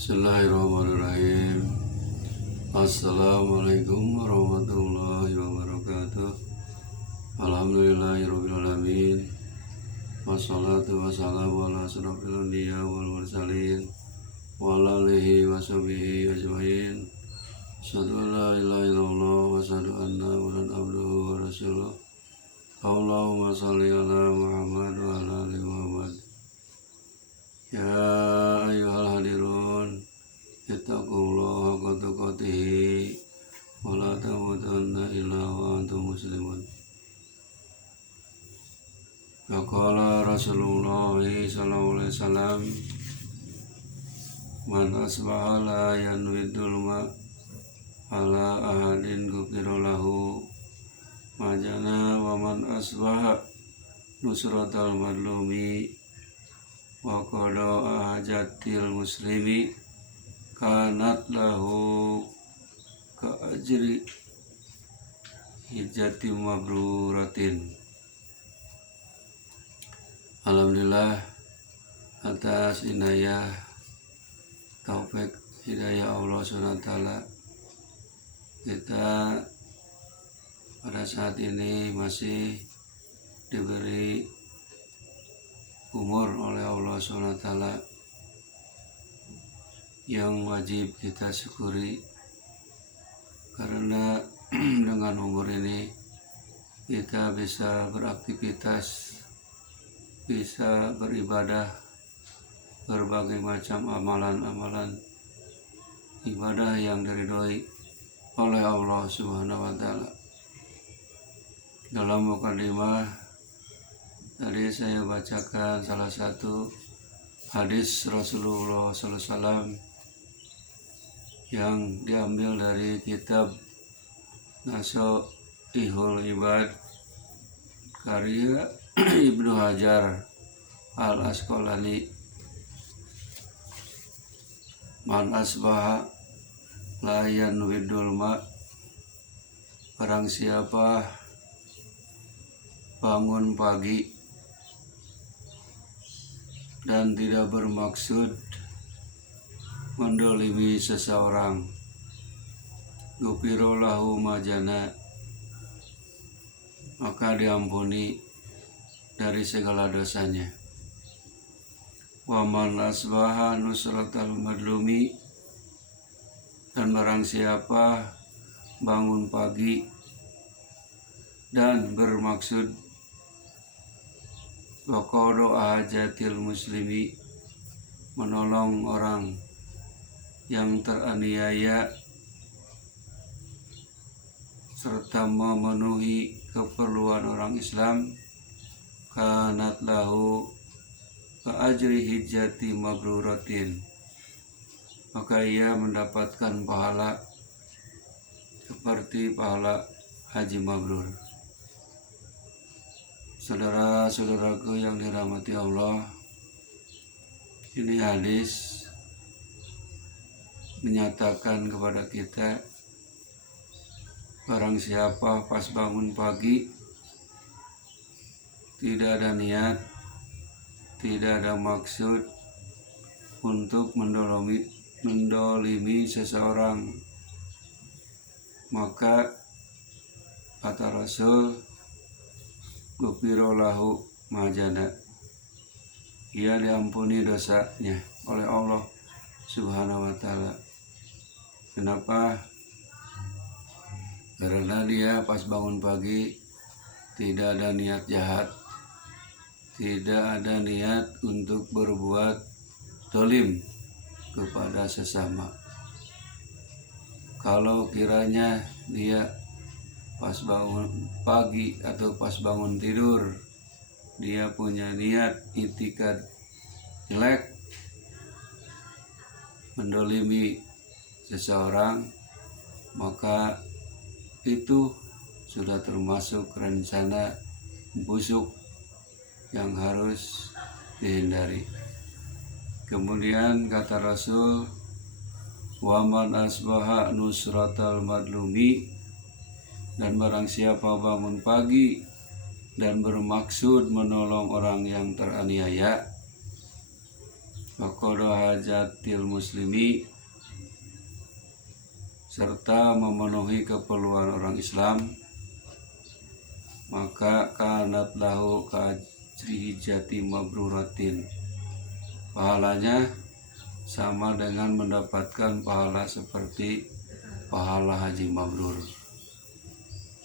Bismillahirrahmanirrahim. Assalamualaikum warahmatullahi wabarakatuh. Alhamdulillahirrabbilalamin. Wassalatu wassalamu ala asyrafil anbiya wal mursalin wa ala alihi wa sahbihi ajmain. Asyhadu an la ilaha illallah wa asyhadu anna Muhammadan abduhu wa rasuluh. Allahumma shalli ala Muhammad wa ala ali Muhammad. Ya ayyuhal hadirun, ittaqullaha haqqa tuqatih wa la tamutunna illa wa antum muslimun. Faqala Rasulullah sallallahu alaihi wasallam, man asbaha la yanwidul ma ala ahadin ghufira lahu majana wa man asbaha nusratal madlumi wa qada hajatil muslimi kanat lahu ka ajri hijjati mabruratin. Alhamdulillah atas inayah taufik hidayah Allah SWT, kita pada saat ini masih diberi umur oleh Allah SWT yang wajib kita syukuri, karena dengan umur ini kita bisa beraktivitas, bisa beribadah, berbagai macam amalan-amalan ibadah yang diridhoi oleh Allah SWT. Dalam mukadimah tadi saya bacakan salah satu hadis Rasulullah SAW yang diambil dari kitab Nasaihul Ibad karya Ibnu Hajar Al-Asqalani. Man asbaha la yanwidul ma, barang siapa bangun pagi dan tidak bermaksud mendolimi seseorang, ghufira lahu majana, maka diampuni dari segala dosanya. Wa man asbaha nusratal madlumi, dan barang siapa bangun pagi dan bermaksud wa qada hajatil muslimi, menolong orang yang teraniaya serta memenuhi keperluan orang Islam, kanat lahu ka ajri hijjati mabruratin, maka ia mendapatkan pahala seperti pahala haji mabrur. Saudara-saudaraku yang dirahmati Allah, ini hadis menyatakan kepada kita, barang siapa pas bangun pagi tidak ada niat, tidak ada maksud untuk mendolimi seseorang, maka kata Rasul, ghufira lahu majana, ia diampuni dosanya oleh Allah Subhanahu wa ta'ala. Kenapa? Karena dia pas bangun pagi tidak ada niat jahat, tidak ada niat untuk berbuat zalim kepada sesama. Kalau kiranya dia pas bangun pagi atau pas bangun tidur dia punya niat itikad jelek, mendolimi seseorang, maka itu sudah termasuk rencana busuk yang harus dihindari. Kemudian kata Rasul, wa man asbaha nusratal madlumi, dan barang siapa bangun pagi dan bermaksud menolong orang yang teraniaya, Faqada hajatil muslimi, serta memenuhi keperluan orang Islam, maka kanat lahu ka'ajri hijjati mabruratin, pahalanya sama dengan mendapatkan pahala seperti pahala haji mabrur.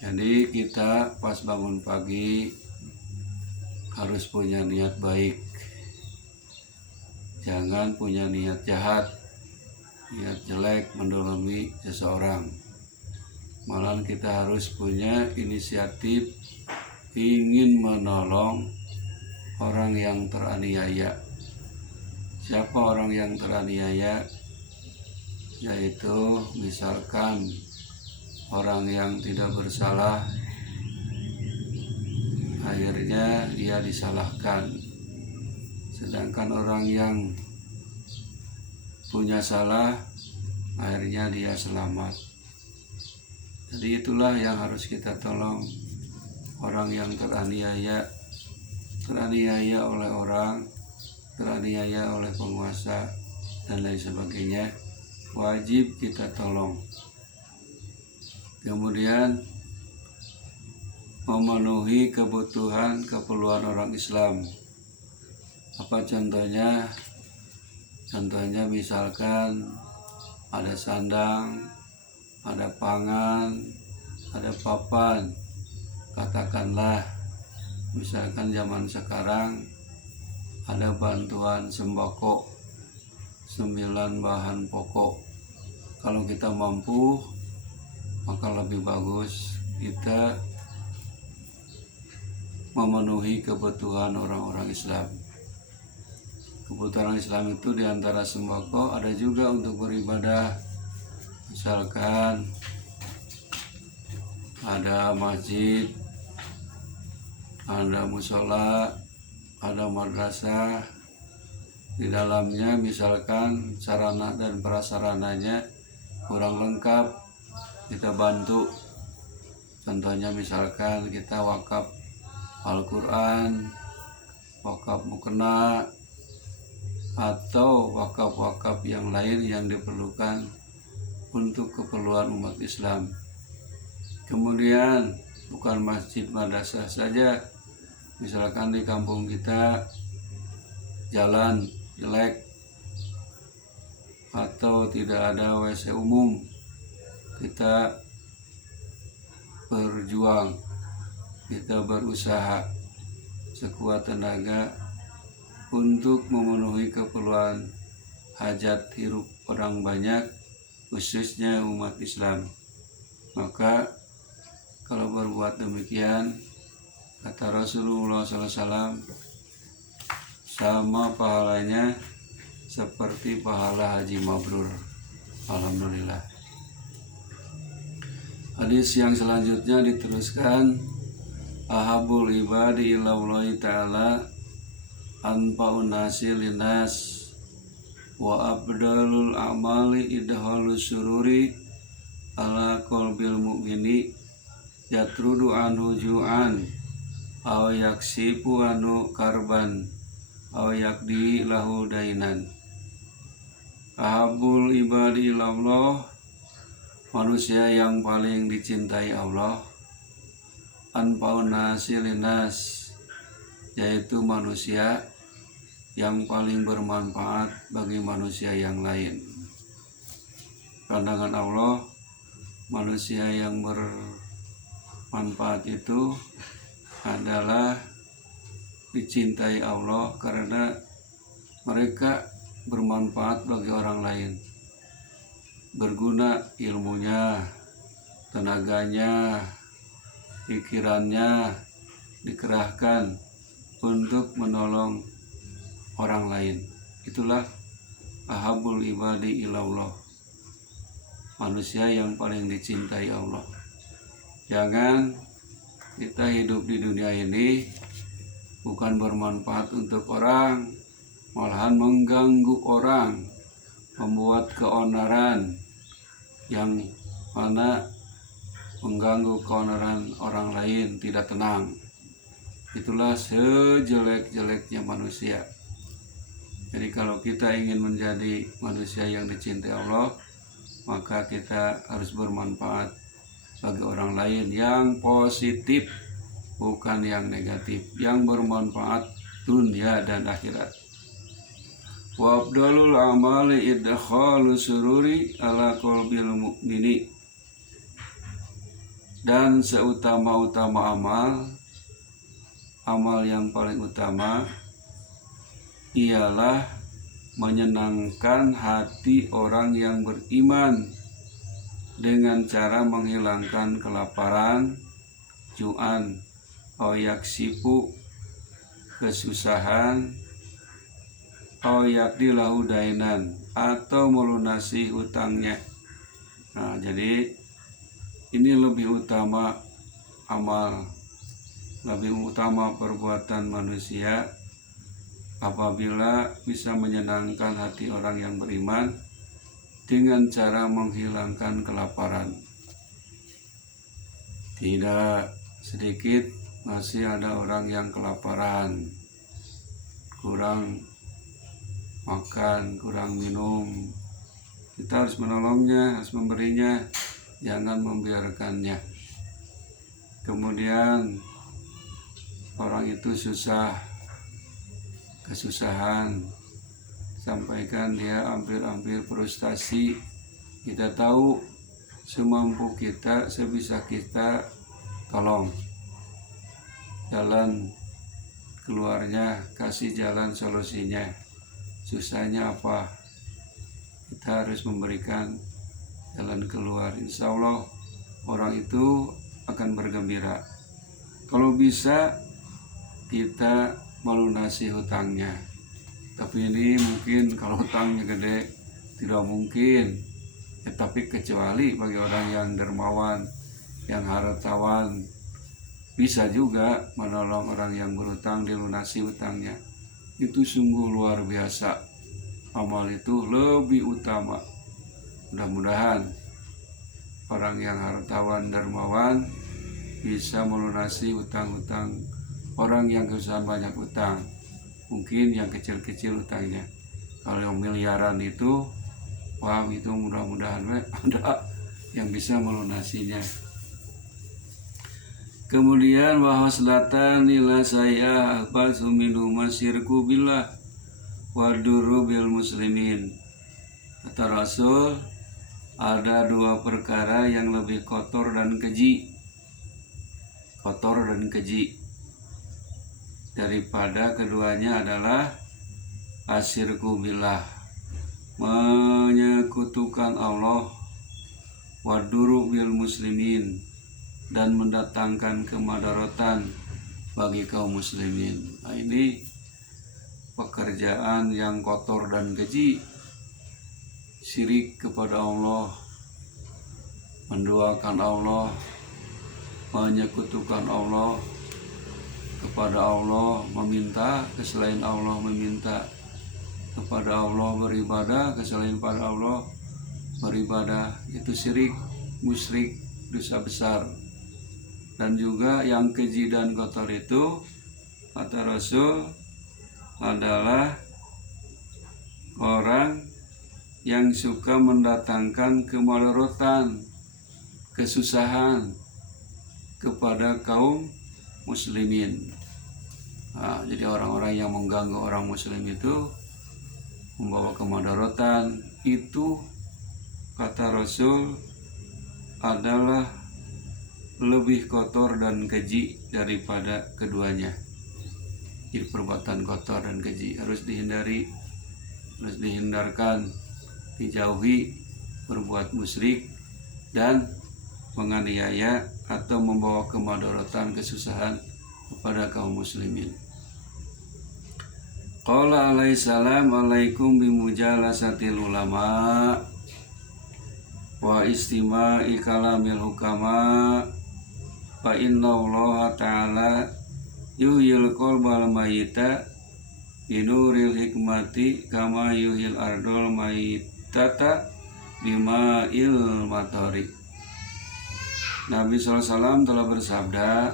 Jadi kita pas bangun pagi harus punya niat baik, jangan punya niat jahat, niat jelek mendolimi seseorang. Malah kita harus punya inisiatif ingin menolong orang yang teraniaya. Siapa orang yang teraniaya? Yaitu misalkan orang yang tidak bersalah, akhirnya dia disalahkan. Sedangkan orang yang punya salah, akhirnya dia selamat. Jadi itulah yang harus kita tolong, orang yang teraniaya oleh orang, teraniaya oleh penguasa dan lain sebagainya, wajib kita tolong. Kemudian memenuhi keperluan orang Islam. Apa contohnya? Contohnya misalkan ada sandang, ada pangan, ada papan. Katakanlah misalkan zaman sekarang ada bantuan sembako 9 bahan pokok. Kalau kita mampu, maka lebih bagus kita memenuhi kebutuhan orang-orang Islam. Kebutuhan Islam itu diantara sembako ada juga untuk beribadah. Misalkan ada masjid, ada musola, ada madrasah. Di dalamnya misalkan sarana dan prasarananya kurang lengkap, kita bantu. Contohnya misalkan kita wakaf Al-Quran, wakaf mukena, atau wakaf-wakaf yang lain yang diperlukan untuk keperluan umat Islam. Kemudian bukan masjid madrasah saja, misalkan di kampung kita jalan jelek atau tidak ada WC umum, kita berjuang, kita berusaha sekuat tenaga untuk memenuhi keperluan hajat hidup orang banyak, khususnya umat Islam. Maka kalau berbuat demikian, kata Rasulullah SAW, sama pahalanya seperti pahala haji mabrur. Alhamdulillah. Hadis yang selanjutnya diteruskan, ahabul ibadi ilallahi ta'ala anfa'un nasi linnas wa abdalul amali idhalus sururi ala qalbil mu'mini yatrudu anhu ju'an aw yaksipu anu karban aw yakdi lahu dainan. Ahabul ibadi ilallah, manusia yang paling dicintai Allah, anfa'un nasi linnas, yaitu manusia yang paling bermanfaat bagi manusia yang lain. Pandangan Allah, manusia yang bermanfaat itu adalah dicintai Allah karena mereka bermanfaat bagi orang lain, berguna ilmunya, tenaganya, pikirannya dikerahkan untuk menolong orang lain. Itulah ahabul ibadi ilallah, manusia yang paling dicintai Allah. Jangan kita hidup di dunia ini bukan bermanfaat untuk orang, malahan mengganggu orang, membuat keonaran yang mana mengganggu keonaran orang lain, tidak tenang. Itulah sejelek-jeleknya manusia. Jadi kalau kita ingin menjadi manusia yang dicintai Allah, maka kita harus bermanfaat bagi orang lain yang positif, bukan yang negatif, yang bermanfaat dunia dan akhirat. Wa afdalul amali idkhalu sururi ala qalbil mu'mini. Dan seutama-utama amal yang paling utama ialah menyenangkan hati orang yang beriman dengan cara menghilangkan kelaparan, ju'an, yaksifu, kesusahan, yakdilahu dainan, atau melunasi hutangnya. Nah, jadi ini lebih utama amal, lebih utama perbuatan manusia apabila bisa menyenangkan hati orang yang beriman dengan cara menghilangkan kelaparan. Tidak sedikit masih ada orang yang kelaparan, kurang makan, kurang minum. Kita harus menolongnya, harus memberinya, jangan membiarkannya. Kemudian orang itu kesusahan, sampaikan dia hampir frustasi. Kita tahu semampu kita, sebisa kita, tolong. Jalan keluarnya, kasih jalan solusinya. Susahnya apa? Kita harus memberikan jalan keluar. Insya Allah orang itu akan bergembira. Kalau bisa kita melunasi hutangnya. Tapi ini mungkin kalau hutangnya gede tidak mungkin. Tapi kecuali bagi orang yang dermawan, yang hartawan, bisa juga menolong orang yang berhutang, dilunasi hutangnya. Itu sungguh luar biasa. Amal itu lebih utama. Mudah-mudahan orang yang hartawan, dermawan bisa melunasi hutang-hutang orang yang kesusahan banyak hutang. Mungkin yang kecil-kecil hutangnya. Kalau yang miliaran itu, wah, itu mudah-mudahan ada yang bisa melunasinya. Kemudian wahaslatan ila saya ahbasu minhu masyirku billah waduru bil muslimin. Kata Rasul, ada dua perkara yang lebih kotor dan keji. Kotor dan keji daripada keduanya adalah asyirku billah, menyekutukan Allah, waduru bil muslimin, dan mendatangkan kemadaratan bagi kaum muslimin. Nah, ini pekerjaan yang kotor dan keji. Syirik kepada Allah, menduakan Allah, menyekutukan Allah, kepada Allah meminta, keselain Allah meminta, kepada Allah beribadah, keselain pada Allah beribadah. Itu syirik, musyrik, dosa besar. Dan juga yang keji dan kotor itu, kata Rasul, adalah orang yang suka mendatangkan kemudaratan, kesusahan kepada kaum muslimin. Nah, jadi orang-orang yang mengganggu orang muslim itu membawa kemudaratan. Itu kata Rasul adalah lebih kotor dan keji daripada keduanya. Jadi perbuatan kotor dan keji harus dihindari, harus dihindarkan, dijauhi berbuat musyrik dan menganiaya atau membawa kemudaratan, kesusahan kepada kaum muslimin. Qala alaihi salam alaikum bimujalasatil ulama wa istima'i kalamil hukama fa inna Allah ta'ala yuhyil qalbal mayyita binuril hikmati kama yuhyil ardol mayyitata bima'il matari. Nabi SAW telah bersabda,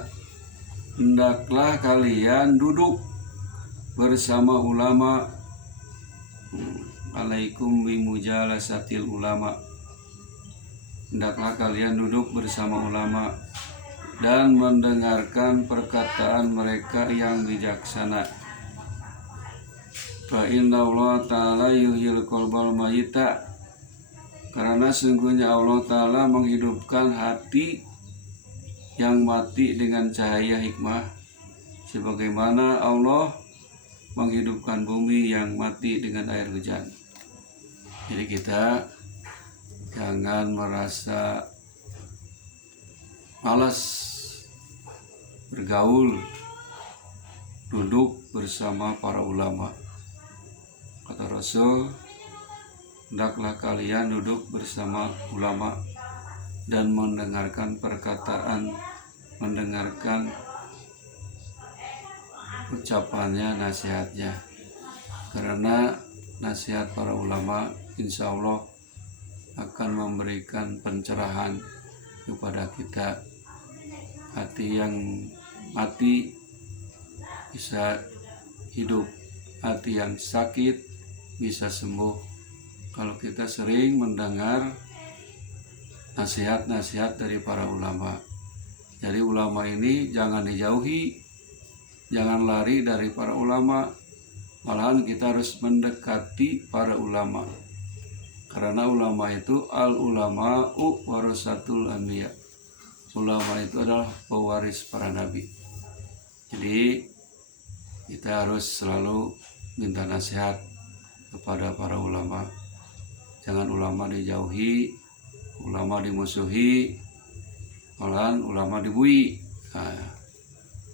hendaklah kalian duduk bersama ulama Alaikum bimujalasatil ulama. Hendaklah kalian duduk bersama ulama dan mendengarkan perkataan mereka yang bijaksana. Fa inna Allah ta'ala yuhyil qalbal mayita. Karena sungguhnya Allah ta'ala menghidupkan hati yang mati dengan cahaya hikmah, sebagaimana Allah menghidupkan bumi yang mati dengan air hujan. Jadi kita jangan merasa malas bergaul, duduk bersama para ulama. Kata Rasul, hendaklah kalian duduk bersama ulama dan mendengarkan perkataan, mendengarkan ucapannya, nasihatnya. Karena nasihat para ulama insya Allah akan memberikan pencerahan kepada kita. Hati yang mati bisa hidup, hati yang sakit bisa sembuh kalau kita sering mendengar nasihat-nasihat dari para ulama. Jadi ulama ini jangan dijauhi, jangan lari dari para ulama, malahan kita harus mendekati para ulama. Karena ulama itu al-ulama'u warasatul anbiya. Ulama itu adalah pewaris para nabi. Jadi kita harus selalu minta nasihat kepada para ulama. Jangan ulama dijauhi, ulama dimusuhi, malahan ulama dibui. Nah,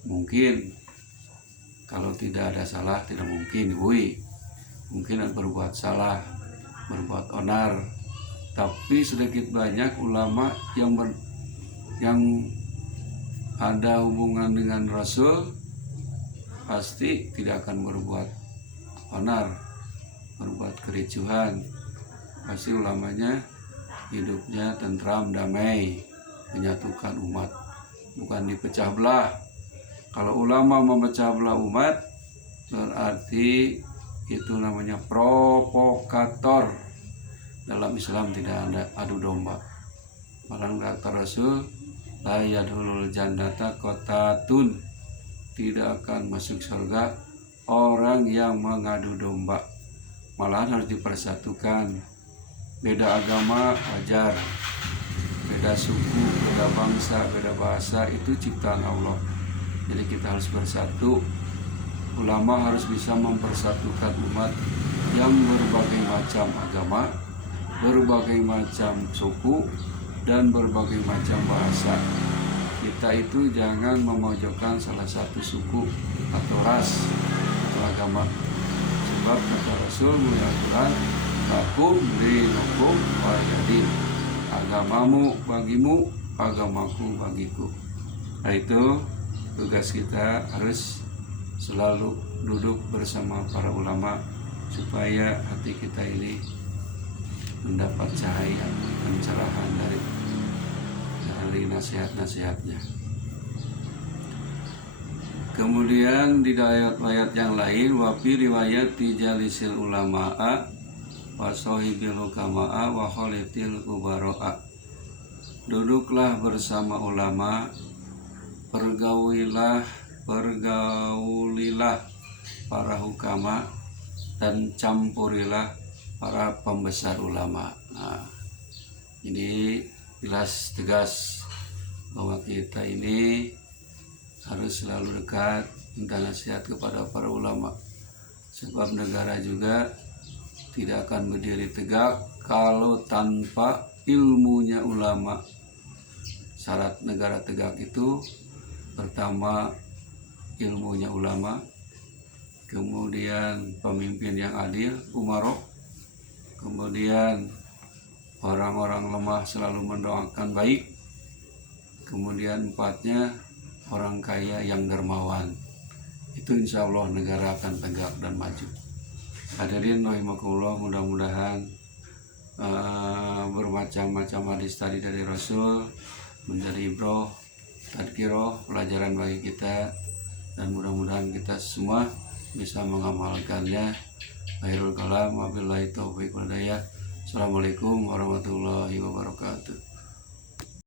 mungkin kalau tidak ada salah tidak mungkin dibui. Mungkin berbuat salah, berbuat onar, tapi sedikit banyak ulama yang ada hubungan dengan Rasul pasti tidak akan berbuat onar, berbuat kericuhan. Pasti ulamanya hidupnya tentram, damai, menyatukan umat, bukan dipecah belah. Kalau ulama memecah belah umat berarti itu namanya provokator. Dalam Islam tidak ada adu domba. Malah kata Rasul, la yadkhulul jannata qatatun, tidak akan masuk surga orang yang mengadu domba. Malahan harus dipersatukan. Beda agama wajar, beda suku, beda bangsa, beda bahasa itu ciptaan Allah. Jadi kita harus bersatu. Ulama harus bisa mempersatukan umat yang berbagai macam agama, berbagai macam suku, dan berbagai macam bahasa. Kita itu jangan memojokkan salah satu suku atau ras atau agama. Sebab kata Rasul mulia Quran, lakum dinukum waliyadin. Agamamu bagimu, agamaku bagiku. Nah itu tugas kita, harus selalu duduk bersama para ulama supaya hati kita ini mendapat cahaya pencerahan dari nasihat-nasihatnya. Kemudian di ayat-ayat yang lain, wafi riwayat tijalisil ulama'a wa sahibil hukama'a wa khalitil kubara'a. Duduklah bersama ulama, pergaulilah para hukama, dan campurilah para pembesar ulama. Nah, ini jelas tegas bahwa kita ini harus selalu dekat minta nasihat kepada para ulama. Sebab negara juga tidak akan berdiri tegak kalau tanpa ilmunya ulama. Syarat negara tegak itu pertama ilmunya ulama, kemudian pemimpin yang adil, umarok, kemudian orang-orang lemah selalu mendoakan baik, kemudian empatnya orang kaya yang dermawan. Itu insya Allah negara akan tegak dan maju. Hadirin rahimakumullah, mudah-mudahan bermacam-macam hadis tadi dari Rasul menjadi ibroh, tadkiroh, pelajaran bagi kita, dan mudah-mudahan kita semua bisa mengamalkannya Akhirul kalam wabillahi taufiq wal hidayah. Assalamualaikum warahmatullahi wabarakatuh.